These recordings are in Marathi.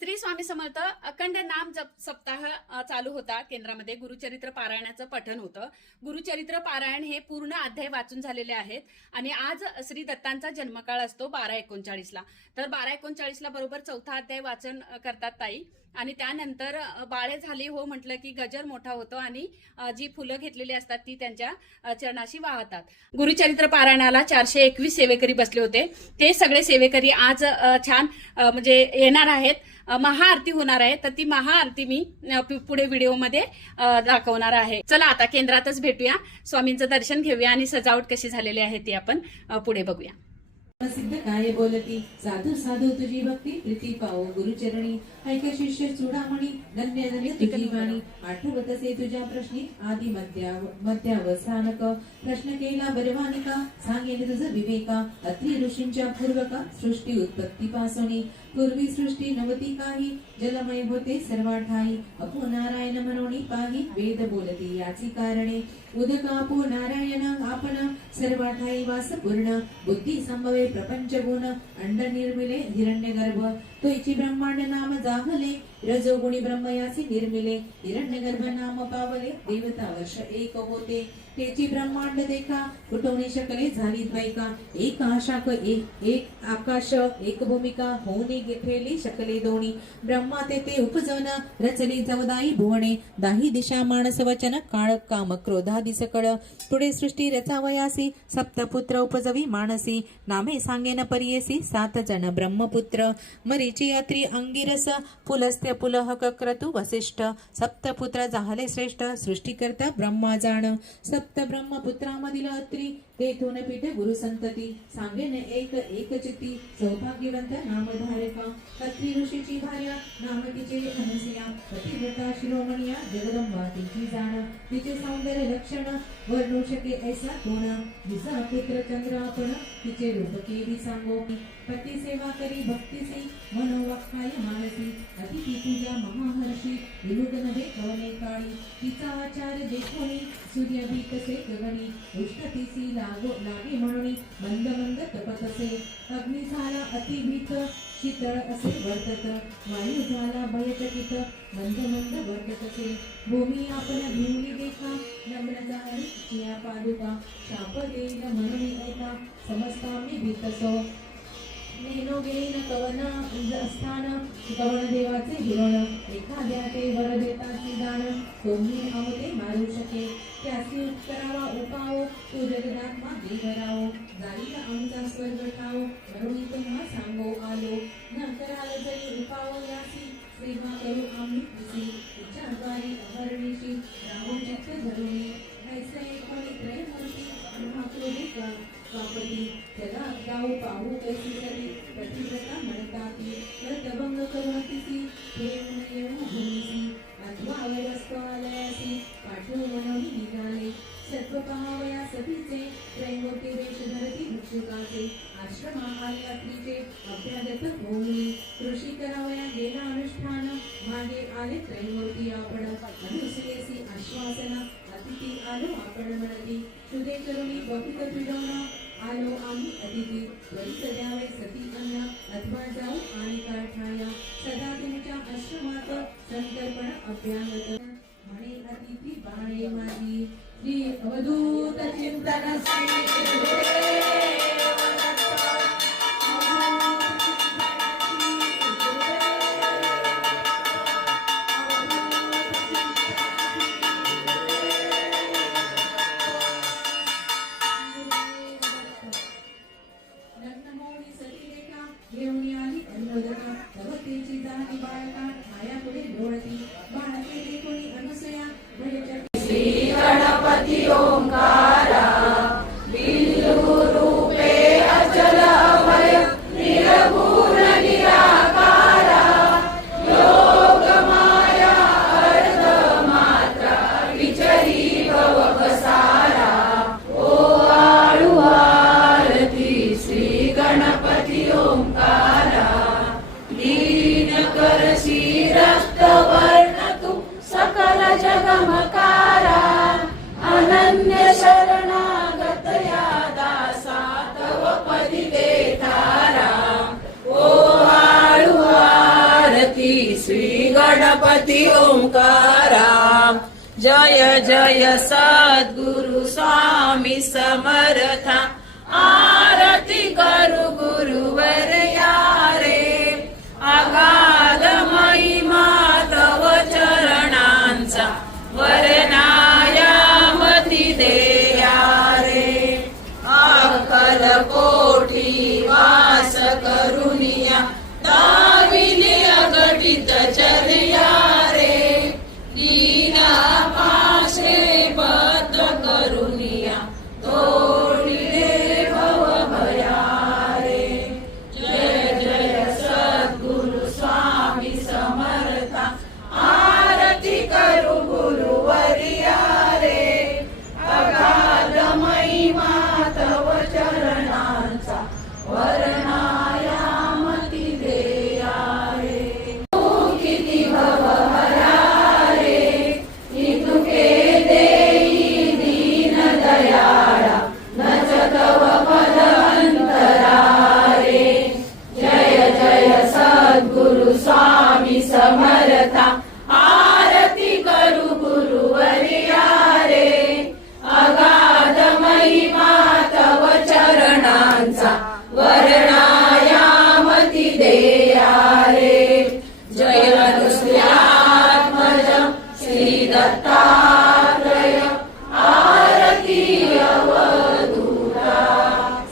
श्री स्वामी समर्थ अखंड नाम जप सप्ताह चालू होता केंद्रामध्ये. गुरुचरित्र पारायणाचं पठण होतं. गुरुचरित्र पारायण हे पूर्ण अध्याय वाचून झालेले आहेत आणि आज श्री दत्तांचा जन्मकाळ असतो 12:39ला. तर 12:39ला बरोबर चौथा अध्याय वाचन करतात ताई आणि त्यानंतर बाळे झाली हो म्हटलं की गजर मोठा होतो आणि जी फुलं घेतलेली असतात ती त्यांच्या चरणाशी वाहतात. गुरुचरित्र पारायणाला 421 सेवेकरी बसले होते. ते सगळे सेवेकरी आज छान म्हणजे येणार आहेत. महाआरती होणार आहे. तर ती महाआरती मी पुढे व्हिडिओमध्ये दाखवणार आहे. चला आता केंद्रातच भेटूया, स्वामींचं दर्शन घेऊया आणि सजावट कशी झालेली आहे ती आपण पुढे बघूया. प्रसिद्ध काय बोलती साधू साधू तुझी भक्ती प्रीती पाओ गुरुचरणी ऐक शिष्य चूडामणी धन्य धन्य तुझी वाणी आठवत असे तुझ्या प्रश्नी आदि मध्यावसानक प्रश्न केला बरवानिका सांगेल तुझ विवेका अत्रि ऋषींच्या पूर्वका सृष्टी उत्पत्ती पासून पूर्वी सृष्टी नवती काही जलमय होते सर्व ठाई अपो नारायण मनोनी पाही वेद बोलती याची कारणे उदकापो नारायण आपण सर्व ठाई वास पूर्ण बुद्धी संभवे प्रपंच गुण अंड निर्मिले हिरण्यगर्भ तोची ब्रह्मांड नाम जाहले रजोगुणी ब्रह्मयासी निर्मिले हिरण्यगर्भ नाम पावले देवता वर्ष एक होते तेची ब्रह्मांड देखा कुटोनी शकले झाली द्वैका एक आशाक एक आकाश एक भूमिका होणे घेतलेली शकले दोणी ब्रह्मा तेथे उपजन रचली जवदाई भुवने दाही दिशा मानस वचन काळ काम क्रोधादी सकळ पुढे सृष्टी रचावयासी सप्तपुत्र उपजवी मानसी नामे सांगेन परियेसी 7 जन ब्रह्मपुत्र मरीची अत्री अंगिरस पुलस्त्य पुलह क्रतु वसिष्ठ सप्तपुत्र झाले श्रेष्ठ सृष्टीकर्ता ब्रह्मा जाण सप्त ब्रह्मपुत्रामधील अत्री तेथून पीठ गुरु संतती सांगेन एक चित्ती सौभाग्यवंत नामधारका अत्री ऋषीची भार्या नाम तिचे अनसया पतिव्रता शिरोमणिया जगदंबा तिची जाण तिचे सौंदर्य लक्षण वर्णू शके ऐसा कोण जिचा पुत्र चंद्रापण तिचे रूप केली सांगो पती सेवा करी भक्तीसी मनोवाक्काय मानसी अतिथी पूजा महाहर्षी विरुद्ध नव्हे कवने काळी तिचा आचार देखोनी सूर्य भीतसे गगनी उष्णतीसी लागे म्हणून मंद मंद तपत असे अग्नी झाला अतिभीत शीतळ असे वर्तत वायू झाला भयचकित मंद मंद वर्तत असे भूमी आपल्या भीमली देखा नम्र झाली जिया पादुका शाप देईल म्हणून ऐका समजता मी भीतसो नेनो गेन कवन स्थान कवन देवाचे हिरण एखाद्या ते वर देताची दान तुम्ही आमते मारू शके त्यासी उत्तरावा उपाव तू जगदात्मा देवराव जाईल आमचा स्वर्ग ठाव म्हणून तुम्हा सांगो आलो न कराल जरी उपाव यासी सेवा करू आम्ही तुझी विचारद्वारी अहर्निशी राहून चित्त धरुणी ऐसे कोणी त्रयमूर्ती महाक्रोधिक कापती त्याला गाऊ पाहू कैसी सरी प्रतिव्रता म्हणताती व्रतभंग करुणतीसी ठेवून येऊन भूमिसी अथवा व्यवस्थालयासी पाठवून मनोनी निघाले सत्व पहावया सतीचे त्रैमूर्ती वेश धरती भिक्षुकाचे आश्रम आले अत्रीचे अभ्यागत होऊनी कृषी करावया गेला अनुष्ठान मागे आले त्रैमूर्ती आपण अनुसरेसी आश्वासन अतिथी आलो आपण म्हणती तुझे करुणी बपित पिडवण आलो आम्ही अतिथी त्वरित द्यावे सती अन्न अथवा जाऊ आणि काठाया सदा तुमच्या आश्रमात संतर्पण अभ्यागत म्हणे अतिथी बाणे माझी श्री अवधूत चिंतन श्री गणपती ओंकारा बिंदु रूपे अचल अभय निर्गुण निराकारा योग माया अर्ध मात्रा विचरी भवसारा ओ आळू आरती श्री गणपती ओंकारा दीन करसी रक्त वर्ण तू सकल जगमकारा अनन्य शरणागत या दासा तव पदी देतारा ओ आळू आरती श्री गणपती ओंकारा जय जय सद्गुरु स्वामी समर्था आरती करू गुरुवर्या रे अगाध महिमा तव चरणांचा वरनायामती देया रे अकल कोठी वास करुनिया दाविली अघटित चर्या रे लीला पाशे बद्ध करुनिया तोडिले भव भया रे जय जय सद्गुरु स्वामी समर्था आरती करू गुरुवर्या रे अगाध महिमा तव चरणांचा वर्णायामती देया रे किती भव हरा रे नितुके देई दीन दयाळा नच तव पद अंतरा रे जय जय सद्गुरु स्वामी समर्था आरती करू गुरुवर्या रे अगाध महिमा तव चरणांचा वर्णायामती देया रे जय अनुसूयात्मज श्री दत्तात्रय आरती अवधूता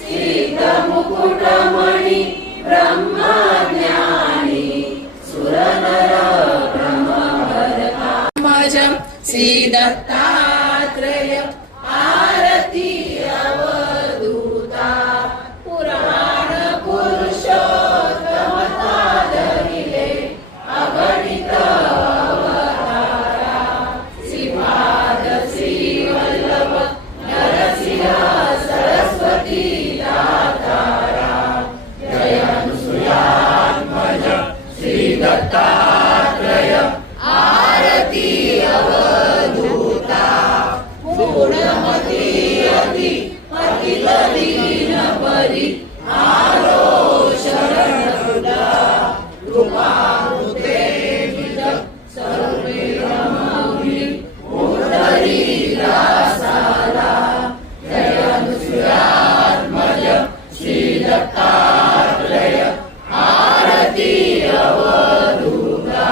सिद्ध मुकुटमणि ब्रह्मज्ञानी सुरनर ब्रह्मभरतात्मजं श्री दत्तात्रय आरती अवधूता पुराण पुरुषोत्तम तादरिले अगणित अवतारा श्रीपाद श्रीवल्लभ नरसिंह सरस्वती दातारा जय अनुसूयात्मज श्री दत्तात्रय आरती अवधूता पूर्णमती अति पतित दीन परी आरो शरणदा कृपामृते विद सर्वे रमणी उदरी दासाला जय अनुसूयात्मज श्री दत्तात्रय आरती अवधूता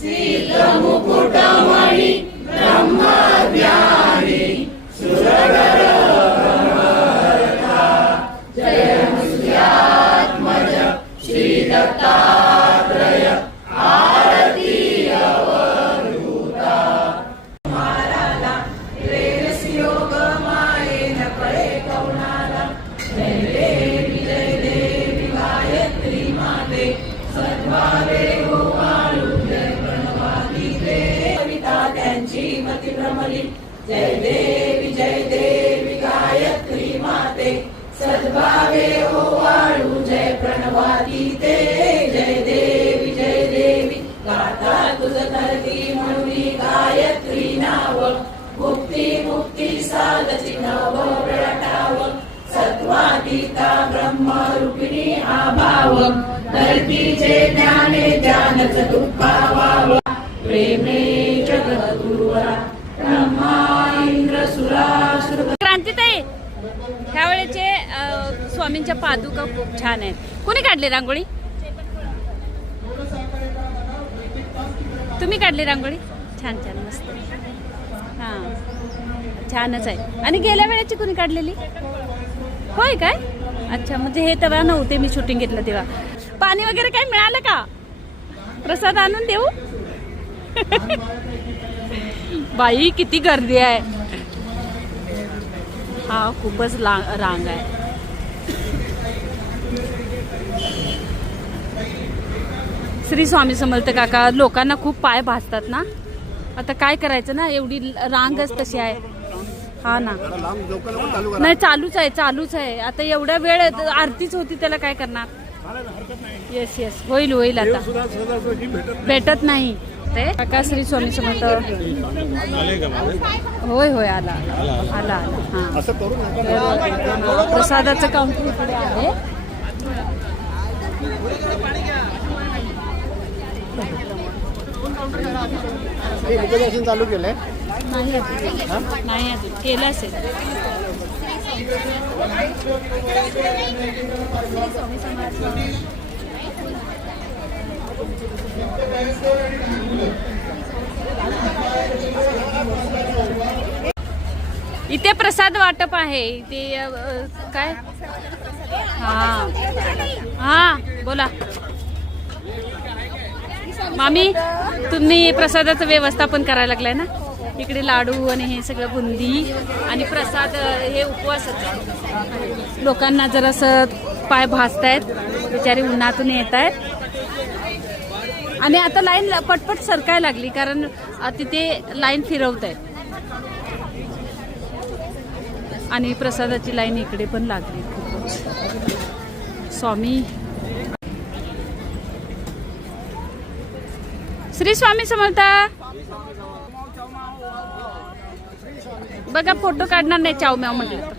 सिद्ध मुकुटमणि ब्रह्मज्ञानी सुरगर ब्रह्मभरता जय अनुसूयात्मज श्री दत्तात्रय आरती अवधूता माराला प्रेरसी योग मायेन कळे कवनाला जय देवी गायत्री माते सद्भावे गोवाळू जय प्रणवादी ते कविता त्यांची मती भ्रमली जय देवी गायत्री माते सद्भावे ओवाळू जय प्रणवादी ते जय देवी गाता तुझ धरती म्हणून गायत्री नाव मुक्ती साधची नव प्रगटाव सत्वातीता ब्रह्मरूपिणी आभाव धरतीचे ज्ञाने ज्ञानच दुःखावाव प्रेमे जगद्गुरुवरा ब्रह्मा इंद्र सुरासुर क्रांतीताई ह्या वेळेचे स्वामींच्या पादुका खूप छान आहेत. कोणी काढली रांगोळी? तुम्ही काढली रांगोळी? छान छान मस्त. हा छानच आहे. आणि गेल्या वेळेची कोणी काढलेली? होय काय? अच्छा, म्हणजे हे तेव्हा नव्हते मी शूटिंग घेतलं तेव्हा. पाणी वगैरे काय मिळालं का? प्रसाद आणून देऊ? बाई किती गर्दी आहे. हा खूपच रांग आहे. श्री स्वामी समर्थ काका, लोकांना खूप पाय भाजतात ना. आता काय करायचं ना, एवढी रांगच तशी आहे. हा ना, नाही चालूच आहे. आता एवढा वेळ आरतीच होती, त्याला काय करणार. येस होईल आता. भेटत नाही ते काका. श्री स्वामी समर्थ. होय आला. हा प्रसादाचं काउंटर इकडे आहे. रिझर्वेशन चालू केलंय. नाही अजून केलं असेल. इथे प्रसाद वाटप आहे. इथे काय हा हा बोला मामी, तुम्ही प्रसादाचं व्यवस्थापन करायला लागलाय ना. इकडे लाडू आणि हे सगळं बुंदी आणि प्रसाद हे उपवासाचं. लोकांना जरासं पाय भाजतायत, बिचारी उन्हातून येत आहेत. आणि आता लाईन पटपट सरकायला लागली कारण तिथे लाईन फिरवत आहेत आणि प्रसादाची लाईन इकडे पण लागली खूपच. स्वामी श्री स्वामी समर्थ. बघा फोटो काढणार नाही चावम्याव म्हटलं तर.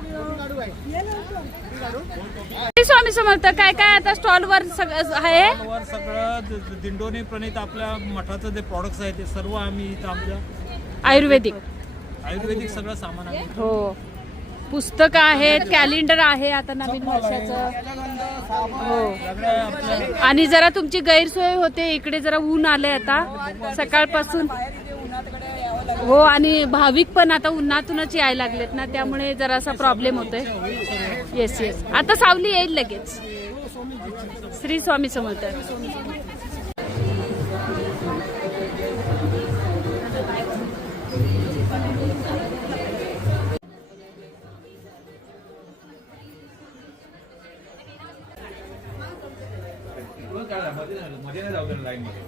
श्री स्वामी समर्थ. काय काय आता स्टॉलवर आहे? सगळं दिंडोनी प्रणित आपल्या मठाचं जे प्रोडक्ट्स आहेत ते सर्व आम्ही इथं आमच्या आयुर्वेदिक सगळं सामान आहे. हो, पुस्तकं आहेत, कॅलेंडर आहे आता नवीन वर्षाचं. हो, आणि जरा तुमची गैरसोय होते. इकडे जरा ऊन आलंय आता सकाळपासून. हो, आणि भाविक पण आता उन्हातूनच यायला लागलेत ना, त्यामुळे जरासा प्रॉब्लेम होतोय. येस येस, आता सावली येईल लगेच. श्री स्वामी समर्थ. मध्ये नाही जाऊ लाईन मध्ये.